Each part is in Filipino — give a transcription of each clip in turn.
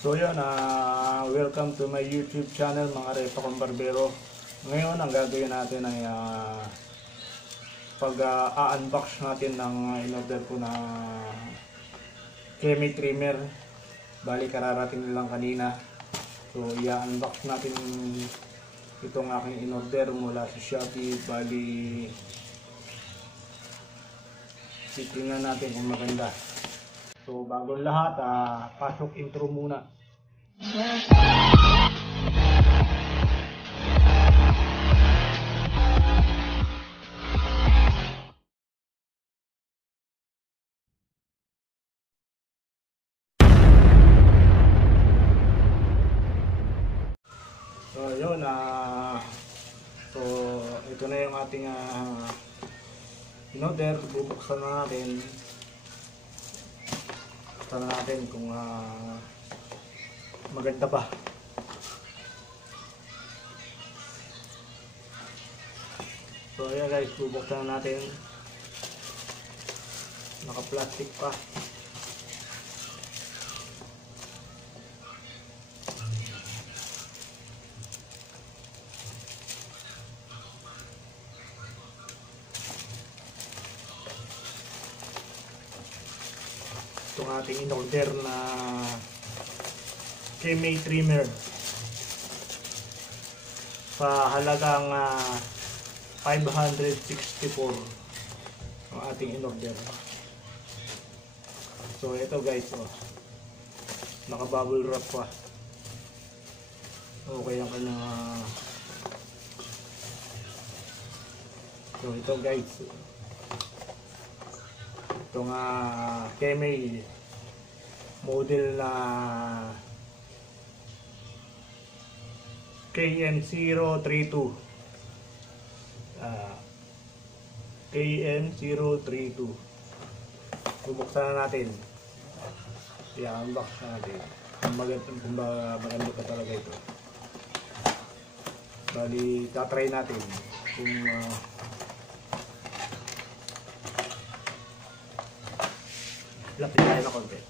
So yun, welcome to my YouTube channel mga Repa kong Barbero. Ngayon ang gagawin natin ay pag-unbox natin ng in-order ko na Kemi trimmer. Bali kararating lang kanina. So i-unbox natin itong aking in-order mula sa Shopee. Bali titingnan natin kung maganda. So bago lahat, pasok intro muna. So yun, so ito na yung ating in-order. Bubuksan na natin. Buksan na natin kung maganda ba. So ayan guys, bubuksan na natin. Naka-plastic pa. Itong ating in-order na Kemi trimmer sa halagang 564 ang ating in-order. So ito guys, naka bubble wrap pa. Okay ang kanyang so ito guys, itong Kemi model na KN032 KN032. Bubuksan na natin, i-unbox na natin kung maganda pa talaga ito. Bali tatry natin kung lapit tayo na konti.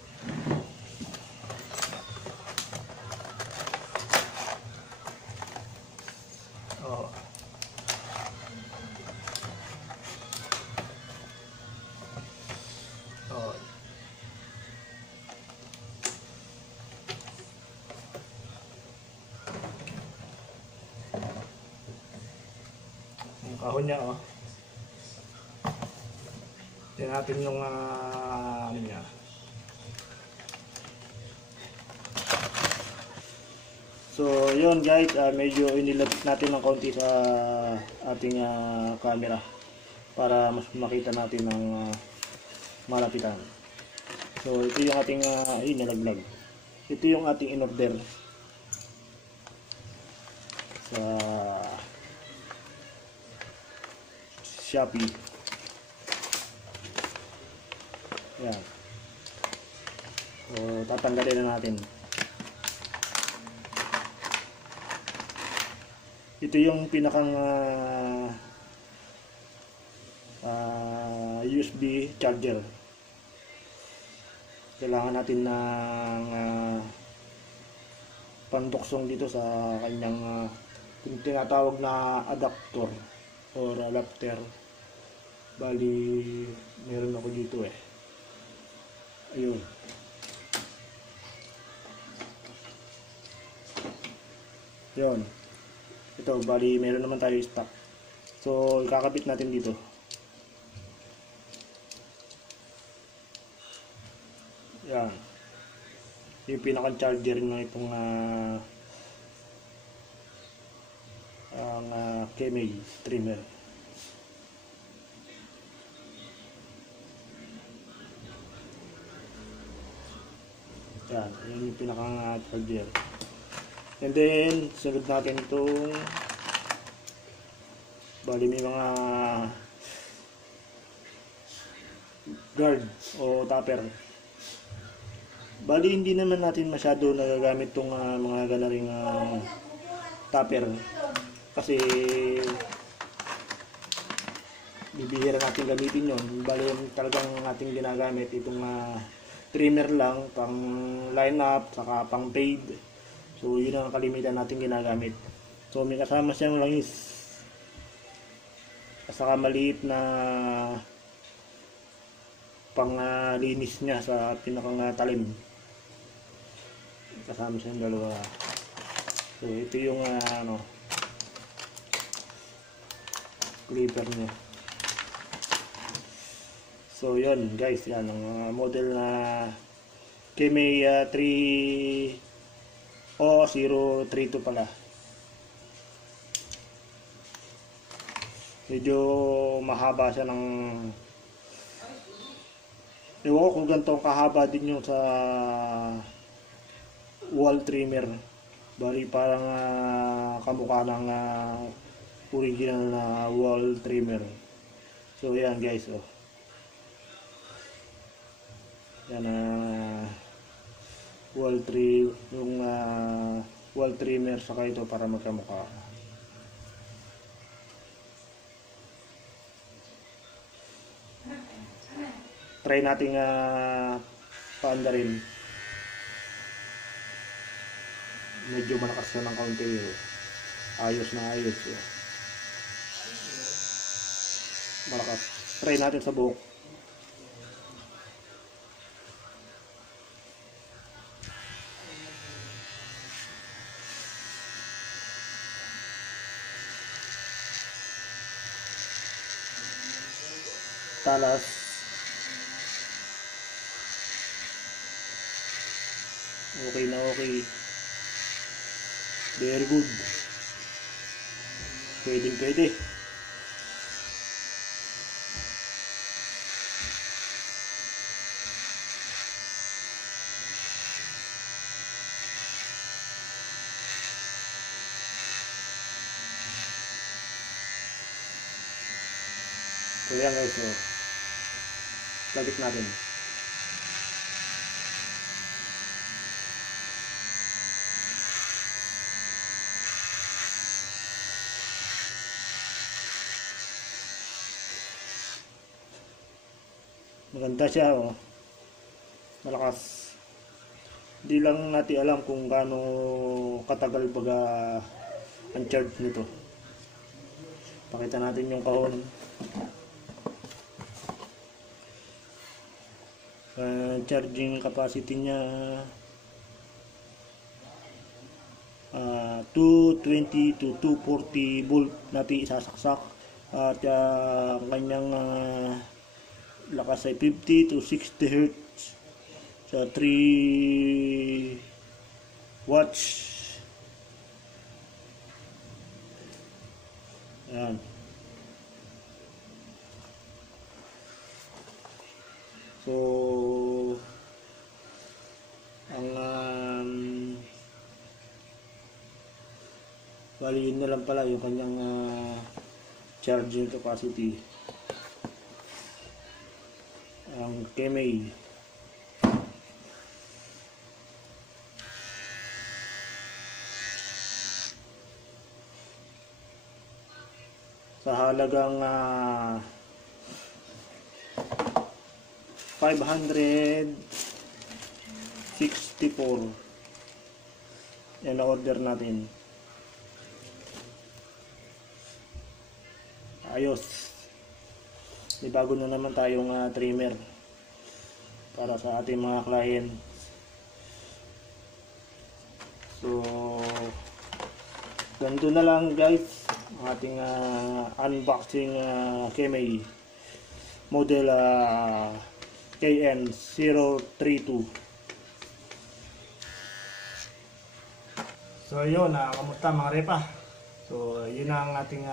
Yung kahon niya, tingnan natin yung ano niya. So yun guys, medyo inilapit natin ng kaunti sa ating camera para mas makita natin ng malapitan. So ito yung ating nalaglag. Ito yung ating in-order sa Shopee. Yan. So tatanggalin na natin. Ito yung pinakang USB charger. Kailangan natin ng panduksong dito sa kanyang tinatawag na adapter or adapter. Bali meron ako dito ayun. Yun. Ito, bali meron naman tayo stock. So ikakabit natin dito. Yan. Yung pinaka charger ng itong ang Kemi trimmer. Yan, yun yung pinaka charger. And then sunod natin itong bali may mga guard o topper. Bali hindi naman natin masyado nagagamit itong mga ganaring topper kasi bibihira natin gamitin yon. Bali talagang ating ginagamit itong trimmer lang, pang line up, saka pang fade. So yun ang kalimitan natin ginagamit. So may kasama siyang langis, saka maliit na pang linis niya sa pinakang talim. Kasama siyang dalawa. So ito yung clipper niya. So yun guys, yan ang model na Kemei 3O032 pala. Medyo mahaba siya ng, ewan ko kung ganito kahaba din yung sa wall trimmer. Bali parang kamukha ng original na wall trimmer. So yan guys, oh. Yan yung wall trimmer saka ito para magkamukha. Try nating paanda rin. Medyo malakas na ng kaunti. Ayos na ayos. Malakas. Try natin sa buhok. Talas. Okay na okay. Very good. Pwede. So yan guys, so lagit natin. Maganda siya, oh. Malakas. Hindi lang natin alam kung gaano katagal baga ang charge nito. Pakita natin yung kahon. Charging capacity niya 220 to 240 volt natin isasaksak. At kanyang lakas ay 50 to 60 Hz sa 3 watts. Ayan. So ang bali yun na lang pala yung kanyang charging capacity. Ang Kemei sa halagang 564 yan na order natin. Ayos. May bago na naman tayong trimmer para sa ating mga client. So ganito na lang guys ang ating unboxing Kemei model KN032. So yun, kamusta mga repa? So yun ang ating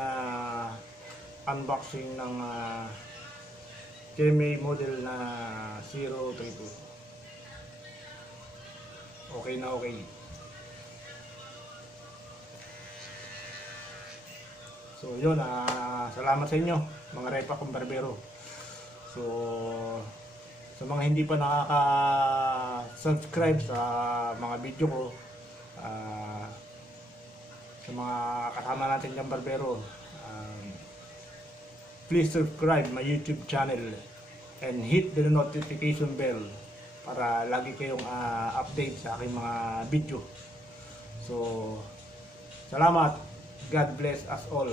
unboxing ng Kemei model na 032. Okay na okay. So yun, salamat sa inyo mga repa kong barbero. So sa mga hindi pa nakaka-subscribe sa mga video ko, sa mga kasama natin ng barbero, please subscribe my YouTube channel and hit the notification bell para lagi kayong update sa aking mga video. So, salamat. God bless us all,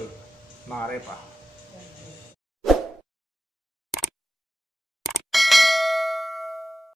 mga repa.